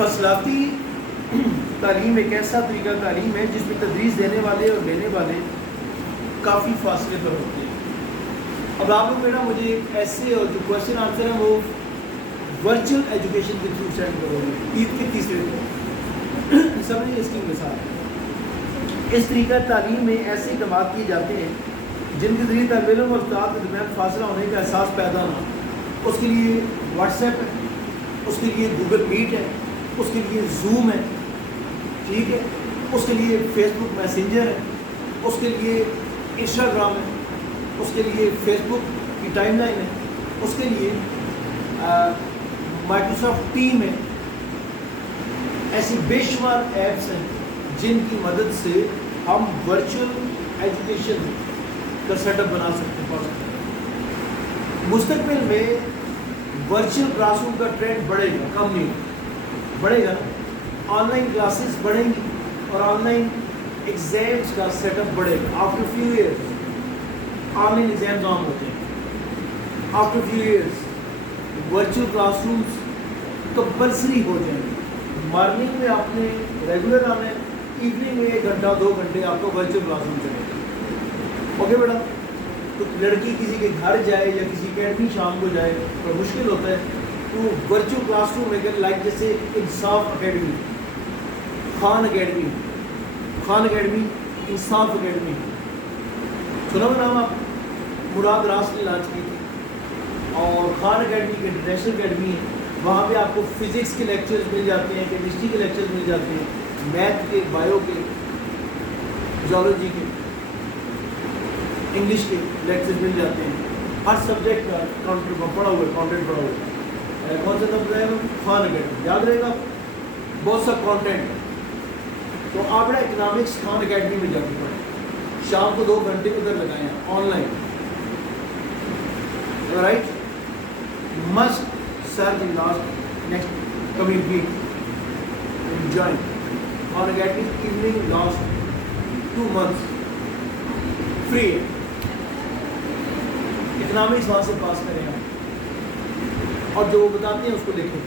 فصلاتی تعلیم ایک ایسا طریقہ تعلیم ہے جس میں تدریس دینے والے اور لینے والے کافی فاصلے پر ہوتے ہیں. اب آپ لوگ بیٹا مجھے ایسے اور جو کوشچن آنسر ہیں وہ ورچوئل ایجوکیشن کے تھرو سینڈ کرو گے عید کے تیسرے دن. سمجھیں اس کی مثال. اس طریقہ تعلیم میں ایسے اقدامات کیے جاتے ہیں جن کے ذریعے طالب علم اور استاد کے درمیان فاصلہ ہونے کا احساس پیدا نہ ہو. اس کے لیے واٹس ایپ ہے, اس کے لیے گوگل میٹ ہے, اس کے لیے زوم ہے, ٹھیک ہے, اس کے لیے فیس بک میسنجر ہے, اس کے لیے انسٹاگرام ہے, اس کے لیے فیس بک کی ٹائم لائن ہے, اس کے لیے مائکروسافٹ ٹیم ہے. ایسی بے شمار ایپس ہیں جن کی مدد سے ہم ورچوئل ایجوکیشن کا سیٹ اپ بنا سکتے ہیں. مستقبل میں ورچوئل کلاس روم کا ٹرینڈ بڑھے گا, کم نہیں بڑھے گا. آن لائن کلاسز بڑھیں گی اور آن لائن ایگزامس کا سیٹ اپ بڑھے گا. After few years online exams عام ہوتے ہیں. After few years virtual classrooms compulsory ہو جائیں گے. مارننگ میں آپ نے ریگولر آنا ہے, ایوننگ میں 1 گھنٹہ 2 گھنٹے آپ کو ورچوئل کلاس روم چلے گا. اوکے بیٹا. تو لڑکی کسی کے گھر جائے یا کسی اکیڈمی شام کو جائے تو مشکل ہوتا ہے, تو ورچوئل کلاس روم میں لائک جیسے انصاف اکیڈمی, خان اکیڈمی, انصاف اکیڈمی, سنا ہوا نام آپ؟ مراد راس نے لانچ کی تھی. اور خان اکیڈمی کے انٹرنیشنل اکیڈمی ہے, وہاں پہ آپ کو فزکس کے لیکچرز مل جاتے ہیں, کیمسٹری کے لیکچرز مل جاتے ہیں, میتھ کے, بایو کے, زیولوجی کے, انگلش کے لیکچرز مل جاتے ہیں. ہر سبجیکٹ کا کانٹینٹ پڑھا ہوا ہے. کون سا تب رہے گا؟ خان اکیڈمی, یاد رہے گا, بہت سا کانٹینٹ. تو آپ بڑا اکنامکس خان اکیڈمی میں جا کے پڑھیں, شام کو 2 گھنٹے ادھر لگائیں online. Right, must search in last next coming week join Khan Academy evening last 2 months free ہے. اکنامکس وہاں سے پاس کریں آپ, اور جو وہ بتاتے ہیں اس کو دیکھیں.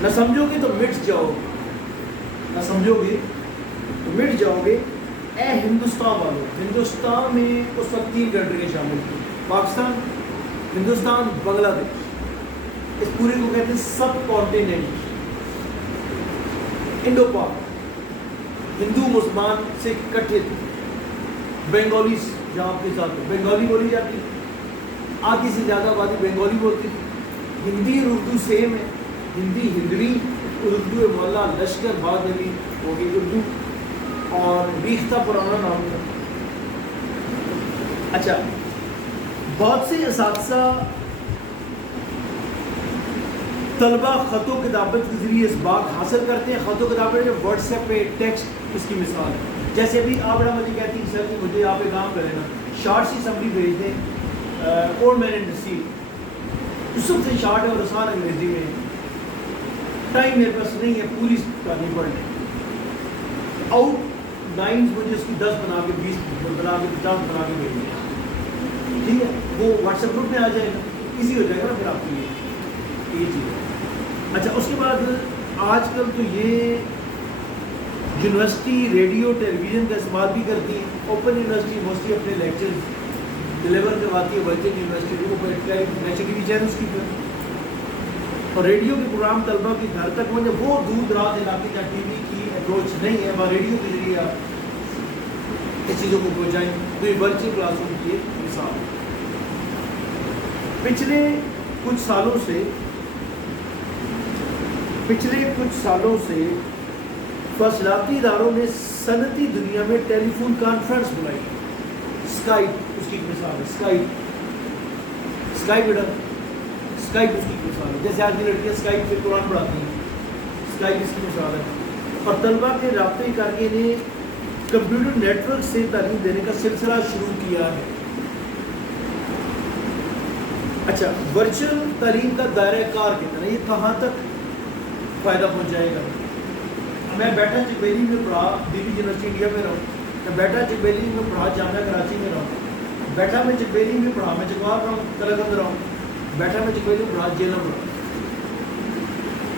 نہ سمجھو گے تو مٹ جاؤ گے, نہ سمجھو گے تو مٹ جاؤ گے. اے ہندوستان والوں, ہندوستان میں اس وقت 3 کنٹریاں شامل تھیں, پاکستان, ہندوستان, بنگلہ دیش. اس پورے کو کہتے ہیں سب کانٹیننٹ, انڈو پاک. ہندو مسلمان سے اکٹھے تھے. بنگالیز جہاں آپ کے ساتھ بنگالی بولی جاتی, آدھی سے زیادہ آبادی بنگالی بولتی تھی. ہندی اور اردو سیم ہے, ہندی ہندوی, اردو مولا لشکر, بعد میں بھی ہوگی اردو, اور ریختہ پرانا نام تھا. اچھا, بہت سے اساتذہ طلبہ خط و کتابت کے ذریعے اس بات حاصل کرتے ہیں. خط و کتابت جو واٹس ایپ پہ ٹیکسٹ, اس کی مثال ہے. جیسے ابھی آپ بڑا مجھے کہتی ہیں سر جی مجھے آپ ایک کام کریں نا, شارٹ سی سمری بھیج دیں, اولڈ مین اینڈ سی, سب سے شارٹ ہے اور آسان انگریزی میں. ٹائم میرے پاس نہیں ہے پوری کہانی پڑھنے. آؤٹ لائنز مجھے اس کی 10 بنا کے 20 بنا کے 50 بنا کے بھیج دیں, ٹھیک ہے. وہ واٹس ایپ گروپ میں آ جائے گا, ایزی ہو جائے گا نا پھر آپ کے لیے یہ چیز. اچھا, اس کے بعد آج کل تو یہ یونیورسٹی ریڈیو ٹیلی ویژن کا استعمال بھی کرتی ہیں. اوپن یونیورسٹی موسٹلی اپنے لیکچرز ڈلیور کرواتی ہے virtual university national T V channels کی پر, اور ریڈیو کے پروگرام طلبہ کے گھر تک پہنچے. وہ دور دراز علاقے جہاں ٹی وی کی اپروچ نہیں ہے, وہاں ریڈیو کے ذریعے آپ اس چیزوں کو پہنچائیں. تو یہ ورچوئل کلاس روم کی ایک مثال. پچھلے کچھ سالوں سے فاصلاتی اداروں نے صنعتی دنیا میں ٹیلی فون کانفرنس بلائی. اسکائپ اس کی ایک مثال ہے. اسکائپ بیٹا, اسکائپ اس کی ایک مثال ہے. جیسے آج کی لڑکیاں اسکائپ سے قرآن پڑھاتی ہیں, اسکائپ اس کی مثال ہے. اور طلبہ کے رابطے کارگی نے کمپیوٹر نیٹ ورک سے تعلیم دینے کا سلسلہ شروع کیا ہے. اچھا, ورچوئل تعلیم کا دائرہ کار کتنا ہے, یہ کہاں تک فائدہ پہنچائے گا؟ میں بیٹھا چکبیلی میں پڑھا, دلی یونیورسٹی انڈیا میں رہا. میں بیٹھا چکبیلی میں پڑھا, جامعہ کراچی میں رہا. بیٹھا میں چکبیلی میں پڑھا, میں چکوال رہا ہوں, کلاگند رہا ہوں. بیٹھا میں چکبیلی میں پڑھا, جیلم رہا.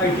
IT।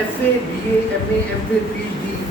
FA, BA, MA, MPhil, PhD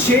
6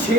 6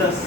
10,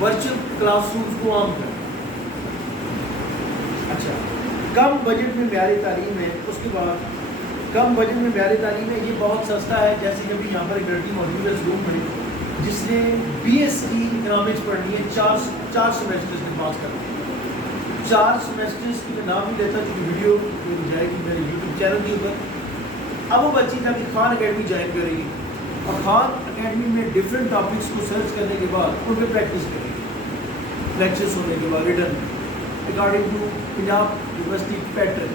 virtual class rooms کو عام کریں. اچھا کم بجٹ میں معیاری تعلیم ہے. اس کے بعد کم بجٹ میں معیاری تعلیم ہے, یہ بہت سستا ہے. جیسے کہ یہاں پر ایک لڑکی موجود ہے اس روم میں جس نے BS کی اکنامکس پڑھنی ہے, چار سیمیسٹرز میں پاس کرنی ہے. 4 سیمیسٹرز کی میں نام نہیں لیتا کیونکہ ویڈیو جائے گی میرے یوٹیوب چینل کے اوپر. اب وہ بچی تھا کہ خان اکیڈمی جوائن کرے گی اور خان اکیڈمی میں ڈفرینٹ ٹاپکس کو سرچ کرنے کے بعد ان پہ پریکٹس کرے گی. لیکچرس ہونے کے بعد return according to Punjab University pattern.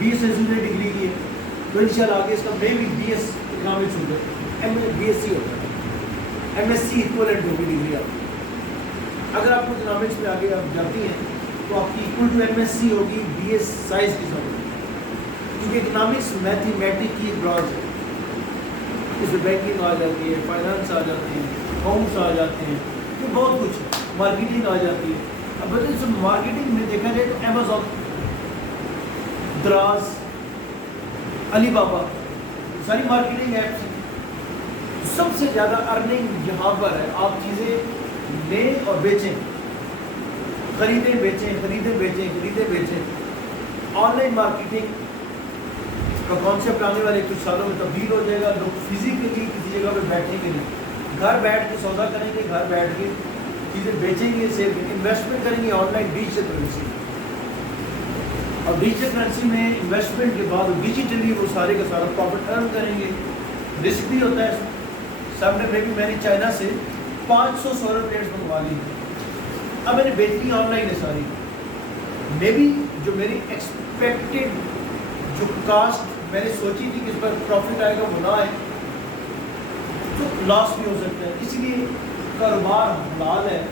BS نے ڈگری کی ہے تو ان شاء اللہ آگے اس کا میں بھی BS اکنامکس ہوگا, BSc ہوگا, MSc ایکولنٹ ہوگی ڈگری آپ. اگر آپ کو اکنامکس میں آگے آپ جاتی ہیں تو آپ کی ایکول ٹو MSc ہوگی BS سائنس کے ساتھ, کیونکہ اکنامکس میتھمیٹک کی ایک برانچ ہے. اس میں بینکنگ آ جاتی ہے, فائنانس آ جاتے ہیں, اکاؤنٹس آ جاتے ہیں, یہ بہت کچھ ہے, مارکیٹنگ آ جاتی ہے. اب بتائیے سب مارکیٹنگ میں دیکھا جائے تو Amazon, دراز, علی بابا, ساری مارکیٹنگ ایپس ہیں. سب سے زیادہ ارننگ یہاں پر ہے. آپ چیزیں لیں اور بیچیں, خریدیں بیچیں, خریدیں بیچیں, خریدیں بیچیں. آن لائن مارکیٹنگ کا کانسیپٹ آنے والے کچھ سالوں میں تبدیل ہو جائے گا. لوگ فزیکلی کسی جگہ پہ بیٹھیں گے نہیں, گھر بیٹھ کے سودا کریں گے, گھر بیٹھ کے چیزیں بیچیں گے, صرف انویسٹمنٹ کریں گے آن لائن ڈیجیٹل کرنسی. اور ڈیجیٹل کرنسی میں انویسٹمنٹ کے بعد ڈیجیٹلی وہ سارے کا سارا پروفٹ ارن کریں گے. رسک بھی ہوتا ہے. سامنے میں نے چائنا سے 500 سولر پلیٹس منگوا لی ہیں. اب میں نے بیچنی آن لائن ہے ساری. میں بھی جو میری ایکسپیکٹڈ جو کاسٹ میں نے سوچی تھی کہ اس پر پروفٹ آئے گا وہ نہ آئے تو لاس بھی ہو سکتا ہے. اسی لیے کاروبار حلال ہے,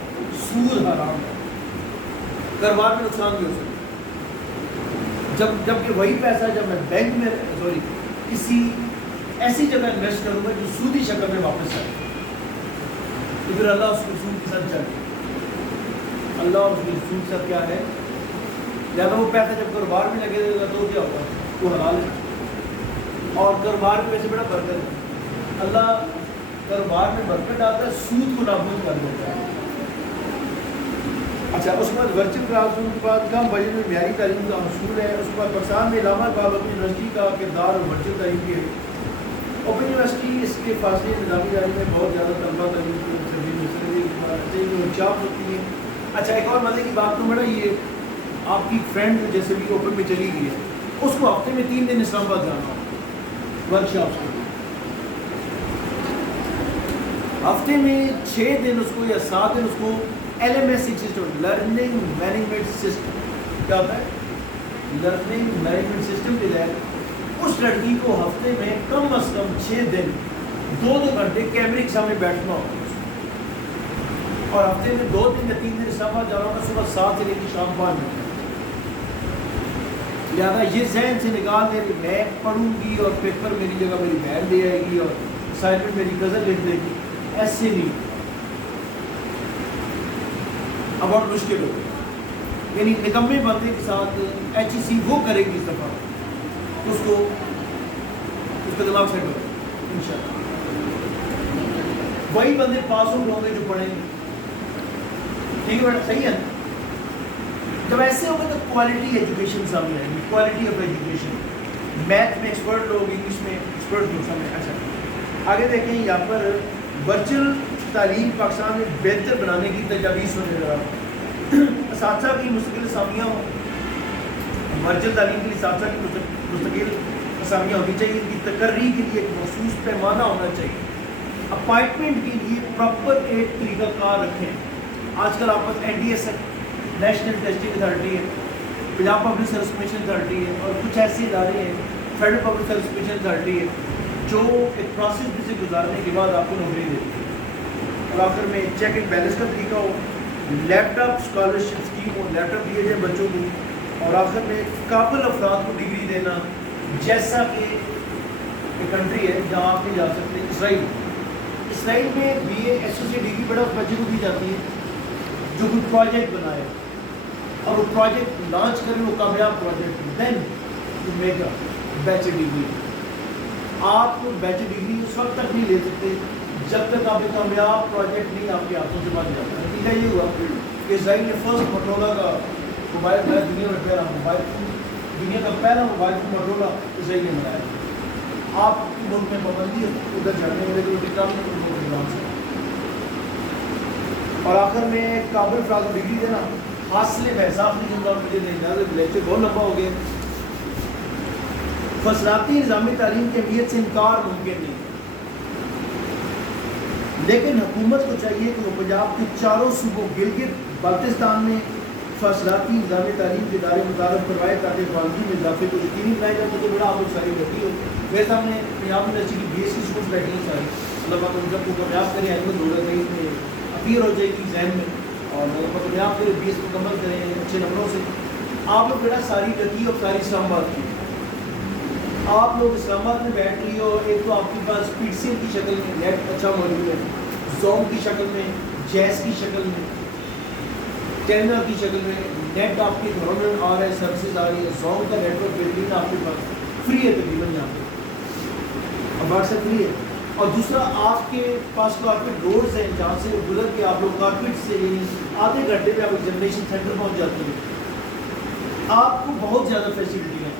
سود حرام ہے. کاروبار میں نقصان بھی ہو سکتا ہے. جب کہ وہی پیسہ جب میں بینک میں کسی ایسی جگہ انویسٹ کروں گا جو سودی شکل میں واپس آئے تو پھر اللہ اس کے سود کے ساتھ چل. اللہ اس کے سود کے ساتھ کیا ہے, لہٰذا وہ پیسہ جب کاروبار میں لگے گا تو کیا ہوگا, وہ حلال ہے. اور کاروبار میں ویسے بڑا برکت ہے. اللہ کاروبار میں برکت ڈالتا ہے, سود کو نابود کر دیتا ہے. اچھا اس کے بعد ورچوئل کلاس روم کے بعد کم بجٹ میں معیاری تعلیم کا حصول ہے. اس کے بعد پاکستان میں علامہ اقبال اپنی یونیورسٹی کا کردار اور ورچوئل تعلیم کی ہے. اوپن یونیورسٹی اس کے فاصلے نظامی ادارے میں بہت زیادہ طلبہ تعلیم کی ورکشاپ ہوتی ہیں. اچھا ایک اور مزے کی بات تو بڑا, یہ آپ کی فرینڈ جیسے بھی اوپن میں چلی گئی ہے اس کو ہفتے میں 3 دن اسلام آباد جانا ہو ورکشاپس کے لیے. ہفتے میں 6 دن اس کو یا 7 دن اس کو LMS system, learning management system, کیا ہوتا ہے لرننگ مینجمنٹ سسٹم کے تحت اس لڑکی کو ہفتے میں کم از کم 6 دن 2 گھنٹے کیمرے کے سامنے بیٹھنا ہوگا. اور ہفتے میں 2 دن یا 3 دن اسلام آباد جانا ہوگا, صبح 7 سے لے کے شام 5 بجے. لہٰذا یہ ذہن سے نکال دے کہ میں پڑھوں گی اور پیپر میری جگہ میری بہن دے آئے گی اور اسائنمنٹ میری کزن لکھ دے گی, ایسے نہیں. اب بہت مشکل ہو گئی. یعنی نکمے بندے کے ساتھ HEC وہ کرے گی اس دفعہ اس کا دماغ سیٹ ہوگا انشاءاللہ. وہی بندے پاس ہوں گے جو پڑھیں گے. ٹھیک ہے بیٹا, صحیح ہے. جب ایسے ہوگا تو کوالٹی ایجوکیشن سامنے آئے گی, کوالٹی آف ایجوکیشن. میتھ میں ایکسپرٹ لوگ, انگلش میں ایکسپرٹ لوگ سامنے. اچھا آگے دیکھیں یہاں پر ورچوئل تعلیم پاکستان میں بہتر بنانے کی تجاویز ہونے لگا. اساتذہ کی مستقل اسامیاں ہوں, ورچوئل تعلیم کے لیے اساتذہ کی مستقل اسامیاں ہونی چاہیے. ان کی تقرری کے لیے ایک مخصوص پیمانہ ہونا چاہیے. اپائنٹمنٹ کے لیے پراپر ایک طریقہ کار رکھیں. آج کل آپ پاس NTS ہے, نیشنل ٹیسٹنگ اتھارٹی ہے, Punjab public service commission authority ہے, اور کچھ ایسے ادارے ہیں federal public service commission authority ہے جو ایک پروسیس میں سے گزارنے کے بعد آپ کو نوکری دیتی ہے. اور آخر میں چیک اینڈ بیلنس کا طریقہ ہو, لیپ ٹاپ اسکالرشپ اسکیم ہو, لیپ ٹاپ دیے جائیں بچوں کو, اور آخر میں قابل افراد کو ڈگری دینا. جیسا کہ ایک کنٹری ہے جہاں آپ نہیں جا سکتے, اسرائیل. اسرائیل میں BA ایسوسیٹ ڈگری بڑا بچے کو دی جاتی ہے جو کوئی پروجیکٹ بنائے اور وہ پروجیکٹ لانچ کرے, وہ کامیاب project, then you make a bachelor degree. آپ بیچلر ڈگری اس وقت تک نہیں لے سکتے جب تک آپ ایک کامیاب پروجیکٹ نہیں آپ کے ہاتھوں سے بن جاتا. نتیجہ یہ ہوا کہ اسرائیل نے فرسٹ موٹرولا کا موبائل بنایا, دنیا میں پہلا موبائل, دنیا کا پہلا موبائل فون موٹرولا اسرائیل نے بنایا. آپ کی ملک میں پابندی ادھر جانے والے جو نظام سے. اور آخر میں کابل فراغ ڈگری دینا حاصل بحثاف نہیں ہوگا. مجھے نہیں لیکچر بہت لمبا ہو گیا. فصلاتی نظامی تعلیم کی اہمیت سے انکار ممکن نہیں, لیکن حکومت کو چاہیے کہ وہ پنجاب کے چاروں صوبوں گلگت بلتستان میں فصلاتی نظامی تعلیم کے ادارے متعارف کروائے تاکہ خواندگی میں اضافے کو یقینی بنائے جائے. تو بڑا آپ لوگ ساری بیٹھی ہو. ویسے ہم نے پنجاب یونیورسٹی کی بی ایس سی اسٹوڈنٹس بیٹھی ہیں ساری. اللہ پاک ان سب کو کامیاب کرے. احمد دولت ہے اس میں اپیئر ہو جائے گی ذہن میں, اور اللہ پاک کامیاب کرے, بی ایس مکمل کریں اچھے نمبروں سے. آپ لوگ بیٹا ساری لکی اور ساری اسلام آباد کی. آپ لوگ اسلام آباد میں بیٹھ رہی ہو. ایک تو آپ کے پاس پی سی کی شکل میں نیٹ اچھا موجود ہے, زوم کی شکل میں, جیز کی شکل میں, ٹینر کی شکل میں نیٹ آپ کے گھروں میں آ رہا ہے, سروسز آ رہی ہے. زوم کا نیٹ ورک بہترین آپ کے پاس فری ہے تقریباً یہاں پہ, اور واٹس ایپ فری ہے. اور دوسرا آپ کے پاس کارپیٹ روڈز ہیں جہاں سے گزر کے آپ لوگ کارپیٹ سے آدھے گھنٹے میں آپ ایگزامینیشن سینٹر پہنچ جاتے ہیں. آپ کو بہت زیادہ فیسلٹی ہیں,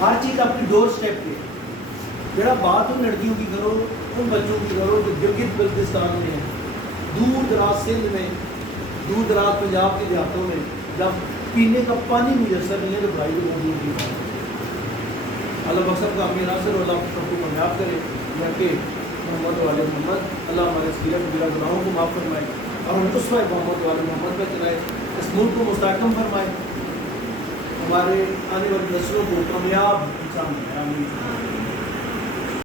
ہر چیز آپ کی ڈور اسٹیپ پہ. میرا بات ان لڑکیوں کی کرو, ان بچوں کی کرو جو گلگت بلتستان میں ہیں, دور دراز سندھ میں, دور دراز پنجاب کے دیہاتوں میں, جب پینے کا پانی میسر نہیں ہے تو بھائی کو دور کی بات. اللہ مقصد کا اپنے ناصر اور اللہ سب کو کامیاب کرے. یا کہ محمد والے محمد, اللہ ہمارے سیرت میرا گناہوں کو معاف فرمائے اور ہم اسوہ محمد والے محمد پہ چلائے. اس ملک کو مستحکم فرمائے, ہمارے آنے والی نسلوں کو کامیاب انسان بنائے. آمین.